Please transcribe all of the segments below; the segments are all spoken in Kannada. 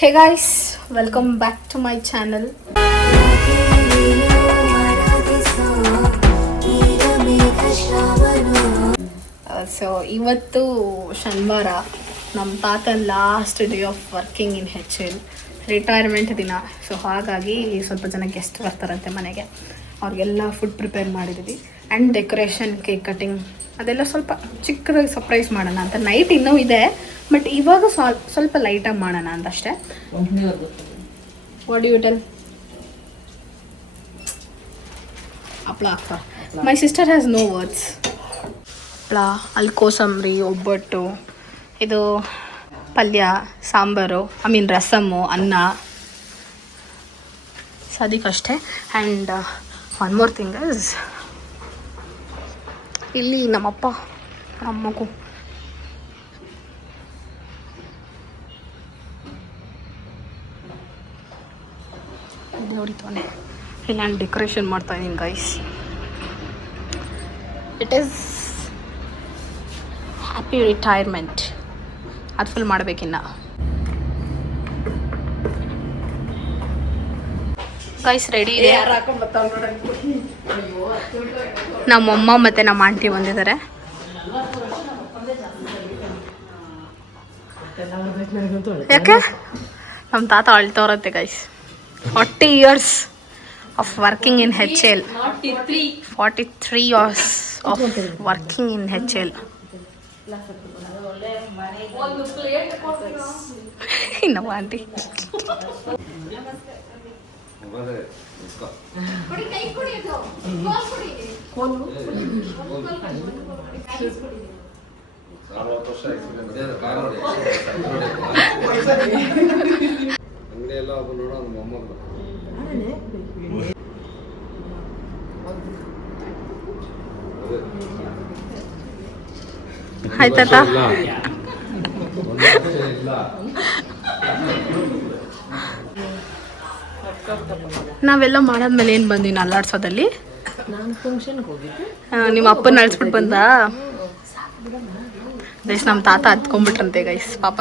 Hey guys, welcome back to my channel. So ಇವತ್ತು ಶನಿವಾರ ನಮ್ಮ ತಾತನ last day of working in HL retirement ದಿನ. ಸೊ ಹಾಗಾಗಿ ಸ್ವಲ್ಪ ಜನ ಗೆಸ್ಟ್ ಬರ್ತಾರಂತೆ ಮನೆಗೆ. ಅವ್ರಿಗೆಲ್ಲ ಫುಡ್ ಪ್ರಿಪೇರ್ ಮಾಡಿದ್ದೀವಿ ಆ್ಯಂಡ್ ಡೆಕೋರೇಷನ್, ಕೇಕ್ ಕಟಿಂಗ್ ಅದೆಲ್ಲ ಸ್ವಲ್ಪ ಚಿಕ್ಕದಾಗಿ ಸರ್ಪ್ರೈಸ್ ಮಾಡೋಣ ಅಂತ. ನೈಟ್ ಇನ್ನೂ ಇದೆ, ಬಟ್ ಇವಾಗ ಸ್ವಲ್ಪ ಲೈಟಾಗಿ ಮಾಡೋಣ ಅಂತ ಅಷ್ಟೇ. What you tell? ಹಪ್ಪಳ ಹಾಕ. My sister has no words. ಹಪ್ಪಳ, ಅಲ್ಲಿ ಕೋಸಂಬರಿ, ಒಬ್ಬಟ್ಟು, ಇದು ಪಲ್ಯ, ಸಾಂಬಾರು, ರಸಮ್ಮು, ಅನ್ನ, ಸದಿಕಷ್ಟೇ. And one more thing is, ಇಲ್ಲಿ ನಮ್ಮಪ್ಪ ನಮ್ಮ ಮಗು ಹೊಡಿತಾನೆ. ಇಲ್ಲಿ ನಾನು ಡೆಕೋರೇಷನ್ ಮಾಡ್ತಾ ಇದ್ದೀನಿ guys. It is happy retirement. ಅದು ಫುಲ್ ಮಾಡಬೇಕಿನ್ನ. ಗೈಸ್ ರೆಡಿ ಇದೆ. ನಮ್ಮಮ್ಮ ಮತ್ತು ನಮ್ಮ ಆಂಟಿ ಬಂದಿದ್ದಾರೆ. ಯಾಕೆ ನಮ್ಮ ತಾತ ಅಳ್ತವ್ರತ್ತೆ guys. 40 years of working in HL. 43 years of working in HL. No auntie. ಆಯ್ತಾತ. ನಾವೆಲ್ಲ ಮಾಡಾದ್ಮೇಲೆ ಏನು ಬಂದ್ವಿ ಅಲ್ಲಾಡ್ಸೋದಲ್ಲಿ? ನಿಮ್ಮ ಅಪ್ಪನ ನಡ್ಸ್ಬಿಟ್ಟು ಬಂದ ಗೈಸ್. ನಮ್ಮ ತಾತ ಹತ್ಕೊಂಡ್ಬಿಟ್ರಂತೆ ಗೈಸ್ ಪಾಪ.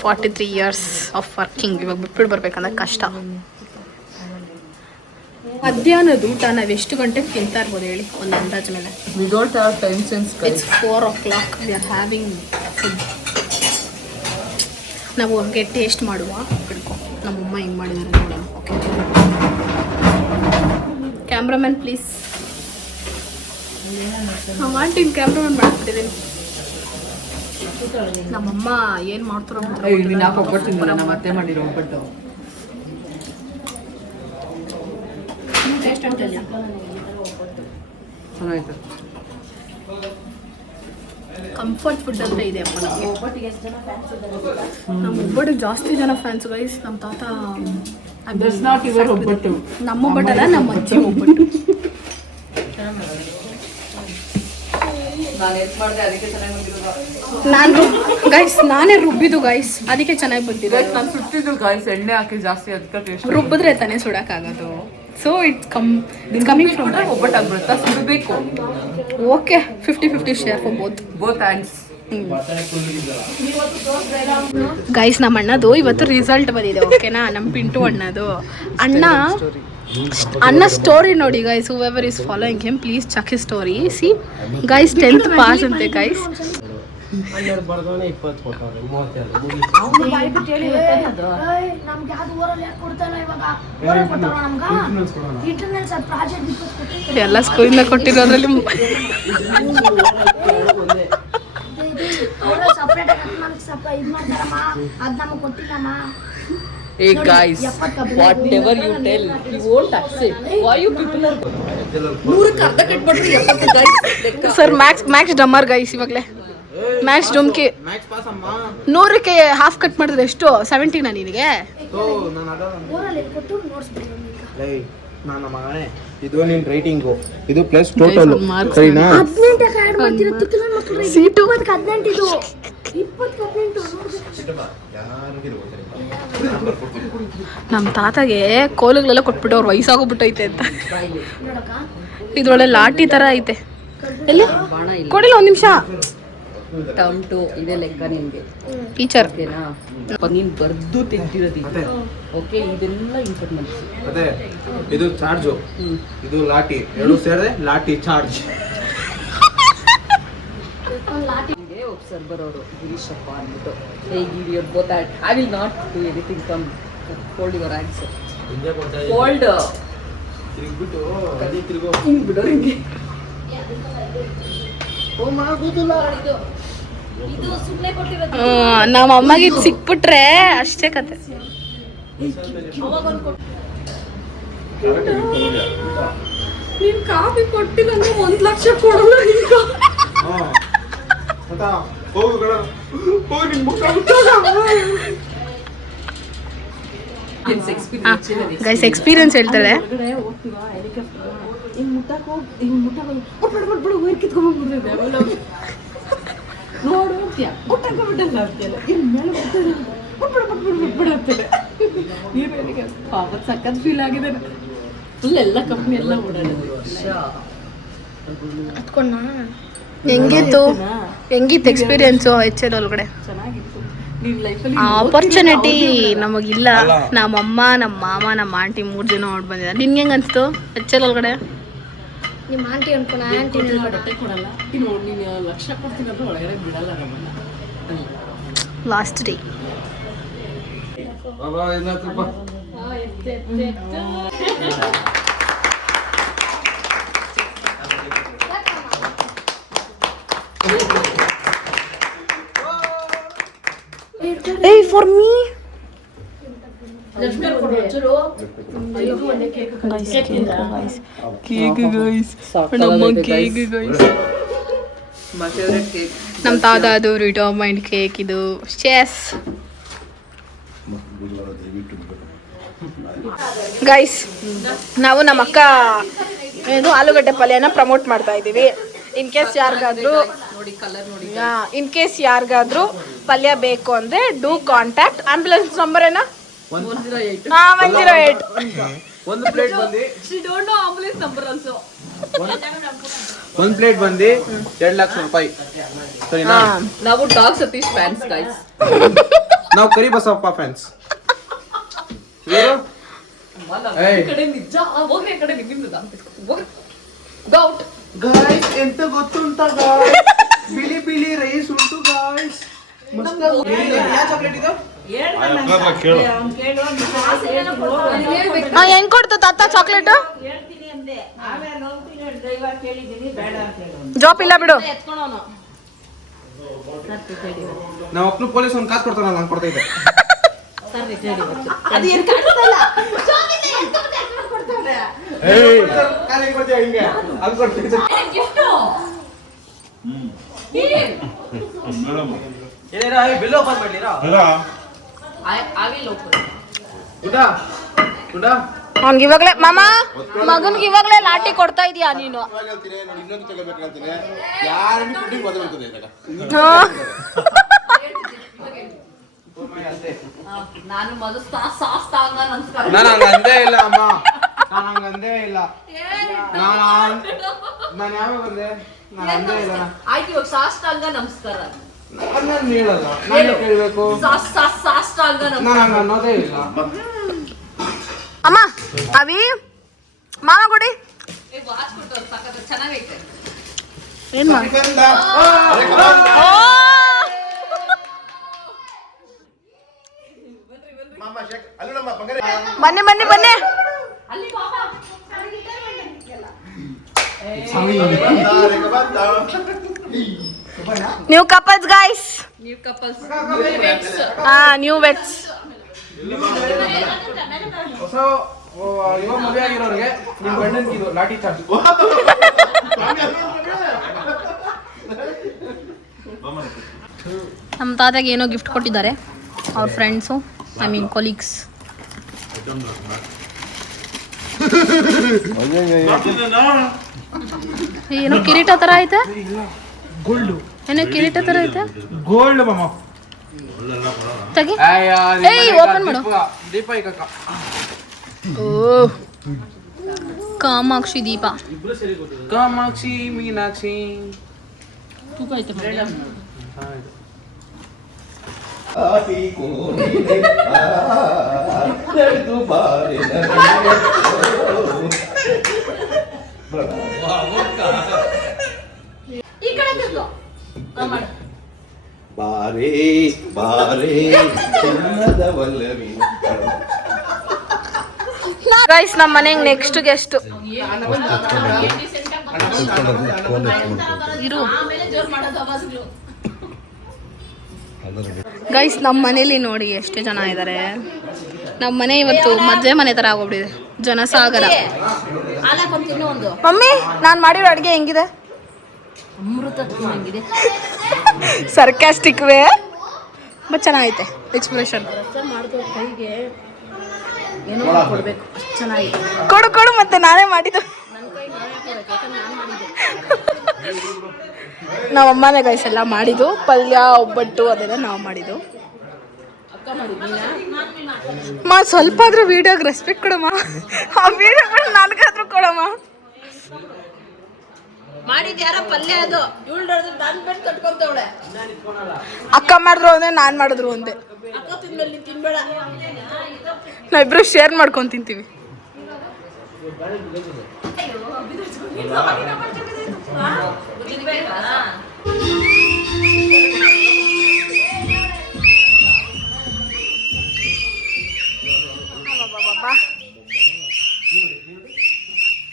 43 years ಆಫ್ ವರ್ಕಿಂಗ್. ಇವಾಗ ಬಿಟ್ಬಿಟ್ಟು ಬರ್ಬೇಕಂದ್ರೆ ಕಷ್ಟ. ಮಧ್ಯಾಹ್ನದ ಊಟ ನಾವು ಎಷ್ಟು ಗಂಟೆಗೆ ತಿಂತಾ ಇರ್ಬೋದು ಹೇಳಿ, ಒಂದು ಅಂದಾಜು ಮೇಲೆ? We don't have time sense. It's 4 o'clock. We are having food. ನಾವು ಅವ್ರಿಗೆ ಟೇಸ್ಟ್ ಮಾಡುವ. ಬಿಡ್ಕೊ, ನಮ್ಮಮ್ಮ ಹೆಂಗೆ ಮಾಡಿದ್ದಾರೆ ನೋಡೋಣ. Okay, cameraman please. ನಮ್ಮ ಆಂಟಿನ ಕ್ಯಾಮ್ರಾಮನ್ ಮಾಡ್ಬಿಟ್ಟಿದ್ದೀನಿ. ನಮ್ಮಮ್ಮ ಏನು ಮಾಡ್ತಾರೋ ಮತ್ತೆ ಮಾಡಿರೋ ಒಬ್ಬಟ್ಟು ಚೆನ್ನಾಗಿತ್ತು. ಕಂಫರ್ಟ್ ಫುಡ್ ಅಂತ ಇದೆ ಅಪ್ಪ ನಮಗೆ. ನಮ್ಮ ಒಬ್ಬಟ್ಟಿಗೆ ಜಾಸ್ತಿ ಜನ ಫ್ಯಾನ್ಸ್ ಗೈಸ್. ನಮ್ಮ ತಾತ ಒಬ್ಬಟ್ಟು, ನಮ್ಮ ಒಬ್ಬಟ್ಟಲ್ಲ, ನಮ್ಮ ಅಜ್ಜಿ ಒಬ್ಬಟ್ಟು. ನಾನೇ ರುಬ್ಬಿದ್ದು ಗೈಸ್, ಅದಕ್ಕೆ ಚೆನ್ನಾಗಿ ಬಂದಿದೆ. ನಾನು ಸುಟ್ಟಿದ್ದು ಗೈಸ್, ಎಣ್ಣೆ ಹಾಕಿ ಜಾಸ್ತಿ, ಅದಕ್ಕೆ ಟೇಸ್ಟ್. ರುಬ್ಬಿದ್ರೆ ತಾನೇ ಸುಡಕ್ಕಾಗೋದು. ಸೊ ಇಟ್ಸ್ ಕಮಿಂಗ್ ಫ್ರಮ್ ಒಬ್ಬಟ್ಟು ಆಗ್ಬಿಡುತ್ತಾ? ಸುಡಬೇಕು. Okay, 50-50 share for both hands. Guys ನಮ್ಮ ಅಣ್ಣದು ಇವತ್ತು ರಿಸಲ್ಟ್ ಬಂದಿದೆ. ಓಕೆನಾ? ನಮ್ಮ ಪಿಂಟು ಅಣ್ಣದು. ಅಣ್ಣ ಸ್ಟೋರಿ ನೋಡಿ guys. Whoever is following him, please check his story. See guys, 10th pass ಅಂತೆ ಗೈಸ್. ಎಲ್ಲ ಸ್ಕೂಲಿಂದ ಕೊಟ್ಟಿರೋದ್ರಲ್ಲಿ Hey guys, whatever you tell, he won't accept. Why you people are? 100ಕ್ಕೆ ಅರ್ಧ ಕಟ್ಬಿಟ್ರಿ 70 guys. ಸರ್ ಮ್ಯಾಕ್ಸ್ ಡಮ್ಮರ್ ಗೈಸ್. ಇವಾಗಲೇ ಮ್ಯಾಕ್ಸ್ ಡೊಮ್ಕಿ 100ಕ್ಕೆ ಹಾಫ್ ಕಟ್ ಮಾಡಿದ್ರೆ ಎಷ್ಟು? 70ನಾ ನಿನಗೆ? ನನ್ನ ಮಗನೇ, ಇದು ನಿನ್ ರೇಟಿಂಗು, ಇದು ಪ್ಲಸ್ ಟೋಟಲ್ ಸರಿನಾ? 18ಕ್ಕೆ ಆಡ್ ಮಾಡ್ತಿರೋದಕ್ಕೆ ನನ್ನ ಮಕ್ಕಳು ಸೀಟು 18 ಇದು 20 ನಮ್ಮ ತಾತಗೆ ಕೋಲುಗಳೆಲ್ಲ ಕೊಟ್ಬಿಟ್ಟು ಅವ್ರು ವಯಸ್ಸಾಗೋಗ್ಬಿಟ್ಟೈತೆ ಅಂತ. ಇದ್ರೊಳ್ಳೆ ಲಾಟಿ ಥರ ಐತೆ. ಎಲ್ಲಿ ಕೊಡಿಲ್ಲ, ಒಂದು ನಿಮಿಷ. ಟರ್ಮ್ ಟು ಇದೇ ಲೆಕ್ಕ ನಿನ್ಗೆ ಟೀಚರ್ ಓಕೆನಾ ನೀನ್ ಬರ್ದು ತೆಗ್ದಿರೋದಿದೆ ಓಕೆ ಇದೆಲ್ಲ ಇನ್ಪುಟ್ ಮಾಡಿಸಿ ಅದೇ ಇದು ಚಾರ್ಜು ಇದು ಲಾಟಿ ಎರಡು ಸೇರಿದೆ ಲಾಟಿ ಚಾರ್ಜ್. ಒಬ್ಸರ್ವರ್ ಅವರು ಗಿರೀಶಪ್ಪ ಅಂದ್ಬಿಟ್ಟು ಹೇಗಿದೆಯರ್ both that I will not do anything from hold your answer hold ತಿರುಗ್ಬಿಟ್ಟು ಅದೇ ತಿರುಗೋ ಹಿಂಗ್ ಬಿಡೋ ಹಿಂಗೆ ನಮ್ಮ ಅಮ್ಮಗೆ ಇದು ಸಿಕ್ಬಿಟ್ರೆ ಅಷ್ಟೇ ಕತೆ. ನೀನ್ ಕಾಫಿ ಕೊಟ್ಟಿಲ್ಲ ಅಂದ್ರೆ 1 ಲಕ್ಷ ಕೊಡಲ್ಲ ಈಗ ಗೈಸ್ ಎಕ್ಸ್ಪೀರಿಯನ್ಸ್ ಹೇಳ್ತಾಳೆ. ಸಖತ್ ಫೀಲ್ ಆಗಿದೆ ಫುಲ್ ಎಲ್ಲ ಕಂಪ್ನಿ ಎಲ್ಲ ಓಡಾಡಿದ್ರು. ಹೆಂಗಿತ್ತು ಎಕ್ಸ್ಪೀರಿಯನ್ಸು HL ಒಳಗಡೆ? ಚೆನ್ನಾಗಿತ್ತು. ನಿನ್ ಲೈಫಲ್ಲಿ ಆಪರ್ಚುನಿಟಿ ನಮಗಿಲ್ಲ. ನಮ್ಮಮ್ಮ ನಮ್ಮ ಮಾಮ ನಮ್ಮ ಆಂಟಿ 3 ಜನ ಹೊಡ್ ಬಂದಿದ್ದಾರೆ. ನಿನ್ಗೆ ಹೆಂಗೆ ಅನಿಸ್ತು HL ಒಳಗಡೆ? ನಿಮ್ಮ ಆಂಟಿ ಅನ್ಕೊಂಡು ಆಂಟಿ ಬಟ್ಟೆ ಕೊಡಲ್ಲ ನೀನು ಲಕ್ಷ ಕೊಡ್ತೀನಿ ಅಂದ್ರೆ ಒಳಗಡೆ ಬಿಡಲ್ಲ ನಮ್ಮನ್ನ. Last day Hey, for me. Guys, cake guys. ನಮ್ಮ cake guys. My favorite cake. ನಮ್ಮ ತಾತದು ರಿಟೈರ್ಮೆಂಟ್ ಕೇಕ್ ಇದು. ಚೆಸ್ ಗೈಸ್, ನಾವು ನಮ್ಮ ಅಕ್ಕ ಏನು ಆಲೂಗಡ್ಡೆ ಪಲ್ಯನ ಪ್ರಮೋಟ್ ಮಾಡ್ತಾ ಇದ್ದೀವಿ. ಇನ್ ಕೇಸ್ ಯಾರಿಗಾದ್ರೂ ಪಲ್ಯ ಬೇಕು ಅಂದ್ರೆ ಡೂ ಕಾಂಟ್ಯಾಕ್ಟ್. ಆಂಬ್ಯುಲೆನ್ಸ್ ನಂಬರ್ ಏನಾ? 108. ಒಂದು ಪ್ಲೇಟ್ ಬಂದು She don't know ambulance number also. ಒಂದು ಪ್ಲೇಟ್ ಬಂದು 2 ಲಕ್ಷ ರೂಪಾಯಿ. ಸರಿನಾ? ನಾವು ಡಾಗ್ ಸತೀಶ್ ಫ್ಯಾನ್ಸ್ ಗೈಸ್. ನಾವು ಕರಿ ಬಸಪ್ಪ ಫ್ಯಾನ್ಸ್. ಕಡೆ ನಿಜ ಹೋಗ್ರಿ ಕಡೆ ನಿಮ್ಮಿಂದ ಹೋಗ್ರಿ ಗೋ ಔಟ್. ಗಾಯ್ಸ್ ಎಂತ ಗೊತ್ತುಂಟ ಗಾಯ್ಸ್, ಬಿಳಿ ಬಿಳಿ ರೈಸ್ ಉಂಟು ಗಾಯ್ಸ್. ಮಸ್ತ್ ಯಾವ ಚಾಕ್ಲೇಟ್ ಇದು? ಹೆಂಗ್ ಕೊಡ್ತು ತಾತ ಚಾಕ್ಲೇಟ್? ಜಾಬ್ ಇಲ್ಲ ಬಿಡು. ನಮ್ಮ ಅಪ್ಪನ ಪೊಲೀಸ್ ಒಂದು ಕಾಸು ಕೊಡ್ತಾನಲ್ಲ, ನಾನು ಕೊಡ್ತಾ ಇದ್ದೆ. ಅವ್ನಿಗೆ ಇವಾಗ್ಲೇ ಮಾಮ ಮಗನ್ಗೆ ಇವಾಗ್ಲೇ ಲಾಟಿ ಕೊಡ್ತಾ ಇದೀಯಾ ನೀನು? ನಾನು ಮೊದಲು ನಾನು ಹಂಗಂದೇ ಇಲ್ಲ ಅಮ್ಮ, ನಾನು ಹಂಗಂದೇ ಇಲ್ಲ. ನಾನು ಯಾವಾಗ ಬಂದೆ? ನಾನು ಅಂದೇ ಇಲ್ಲ. ಆಯ್ತು ಇವಾಗ ಸಾಷ್ಟಾಂಗ ನಮಸ್ಕಾರ. ನಾನು ಹೇಳಲ್ಲ, ನಾನು ಕೇಳಬೇಕು. ಸಾಷ್ಟಾಂಗ ನಾನು ಹಂಗ ಅನ್ನೋದೇ ಇಲ್ಲ. ಅಮ್ಮ ಅವಿ ಮಾಮ ಕೊಡಿ. ವಾಚ್ ಕೊಟ್ಟವ್ರು ಸಖತ್ ಚೆನ್ನಾಗೈತೆ. ಏನ್ ಮಾಡಿ ಬನ್ನಿ ಬನ್ನಿ ಬನ್ನಿ. New couples guys. New couples new vets. ಹೊಸ ಇವಾಗ ಮದುವೆ ಆಗಿರೋರಿಗೆ ನಿಮ್ಮ ಗಂಡನ್ಗೆ ಇದು ಲಾಠಿ ಚಾರ್ಜ್. ನಮ್ಮ ತಾತಗೆ ಏನೋ ಗಿಫ್ಟ್ ಕೊಟ್ಟಿದ್ದಾರೆ ಅವ್ರ ಫ್ರೆಂಡ್ಸು, ಐ ಮೀನ್ ಕೊಲೀಗ್ಸ್. ಏನೋ ಕಿರೀಟ ತರ ಐತೆ. ಗೋಲ್ಡ್ ಏನೋ ಕಿರೀಟ ತರ ಐತೆ. ಗೋಲ್ಡ್ ಮಾಮ ತೆಗಿ. ಏಯ್ ಓಪನ್ ಮಾಡು. ದೀಪ ಈಗ ಓ ಕಾಮಾಕ್ಷಿ ದೀಪ. ಕಾಮಾಕ್ಷಿ ಮೀನಾಕ್ಷಿ. ತೂಕ ಐತೆ ಬಾರೇ ಬಾರೇ ಚಿನ್ನದ ವಲ್ಲವಿ. ಗೈಸ್ ನಮ್ಮ ಮನೆಗೆ ನೆಕ್ಸ್ಟ್ ಗೆಸ್ಟ್ ಇರು. ಗೈಸ್ ನಮ್ಮ ಮನೇಲಿ ನೋಡಿ ಎಷ್ಟು ಜನ ಇದ್ದಾರೆ. ನಮ್ಮ ಮನೆ ಇವತ್ತು ಮದುವೆ ಮನೆ ತರ ಆಗೋಗ್ಬಿಟ್ಟಿದೆ, ಜನಸಾಗರ. ಮಮ್ಮಿ ನಾನು ಮಾಡಿರೋ ಅಡುಗೆ ಹೆಂಗಿದೆ? ಸರ್ಕ್ಯಾಸ್ಟಿಕ್ ವೇ ಬಟ್ ಚೆನ್ನಾಗೈತೆ. ಎಕ್ಸ್ಪ್ರೆಷನ್ ಕೊಡು ಕೊಡು, ಮತ್ತೆ ನಾನೇ ಮಾಡಿದ್ದು. ನಾವು ಅಮ್ಮನೇ ಗೈಸ್ ಎಲ್ಲ ಮಾಡಿದ್ದು. ಪಲ್ಯ ಒಬ್ಬಟ್ಟು ಅದೆಲ್ಲ ನಾವು ಮಾಡಿದ್ದು. ಸ್ವಲ್ಪ ಆದ್ರೂ ವಿಡಿಯೋಗೆ ರೆಸ್ಪೆಕ್ಟ್ ಕೊಡಮ್ಮ. ಆ ವಿಡಿಯೋಗಳು ನನಗಾದ್ರೂ ಕೊಡಮ್ಮ. ಅಕ್ಕ ಮಾಡಿದ್ರು ಒಂದೇ, ನಾನ್ ಮಾಡಿದ್ರು ಒಂದೇ. ನಾವಿಬ್ರು ಶೇರ್ ಮಾಡ್ಕೊಂಡು ತಿಂತೀವಿ.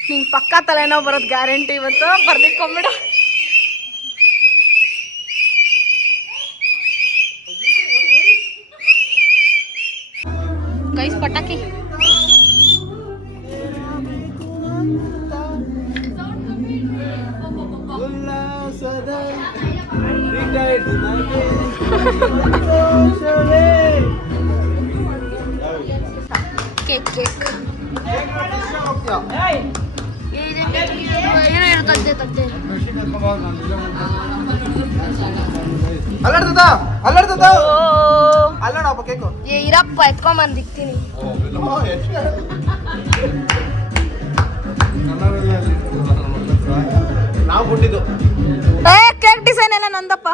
ನಿಂಗೆ ಪಕ್ಕ ತಲೆನೋವು ಬರೋದು ಗ್ಯಾರಂಟಿ. ಇವತ್ತು ಬರ್ದಿಕ್ಕೊಂಬಿಡು. ಗೈಸ್ ಪಟಾಕಿ ಕೇಕ್ ಕೇಕ್ ಇರಪ್ಪ ಎತ್ಕೊಂಬಂದು ದಿಕ್ತೀನಿ. ನಾವು ಬಿಟ್ಟಿದ್ದು ಕೇಕ್ ಡಿಸೈನ್ ಎಲ್ಲ ನಂದಪ್ಪ.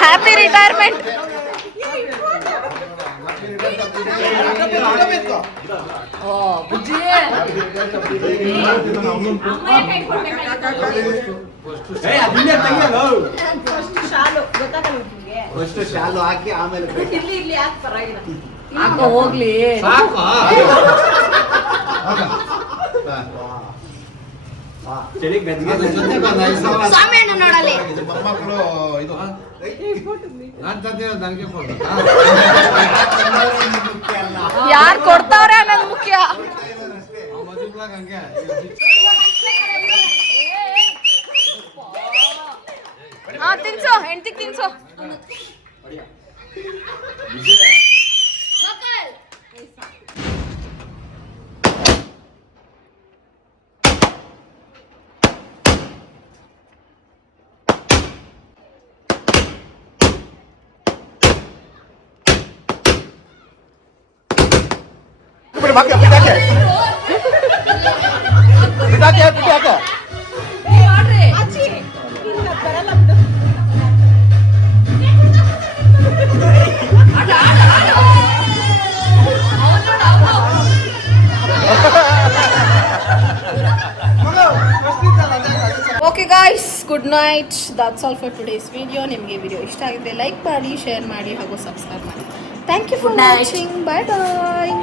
Happy retirement. ಶಾಲು ಹಾಕಿ ಆಮೇಲೆ ಹೋಗ್ಲಿ. ಮೊಮ್ಮಕ್ಕಳು ಇದು ಯಾರು ಕೊಡ್ತಾವ್ರೆ ಅನ್ನೋದು ಮುಖ್ಯ. ತಿನ್ಸೋ, ಹೆಂಡ್ತಿಗೆ ತಿನ್ಸೋ. Okay guys, good night. That's all for today's video. ನಿಮಗೆ ವಿಡಿಯೋ ಇಷ್ಟ ಆಗಿದ್ರೆ ಲೈಕ್ ಮಾಡಿ, ಶೇರ್ ಮಾಡಿ ಹಾಗೂ ಸಬ್ಸ್ಕ್ರೈಬ್ ಮಾಡಿ. Thank you for watching. Bye bye.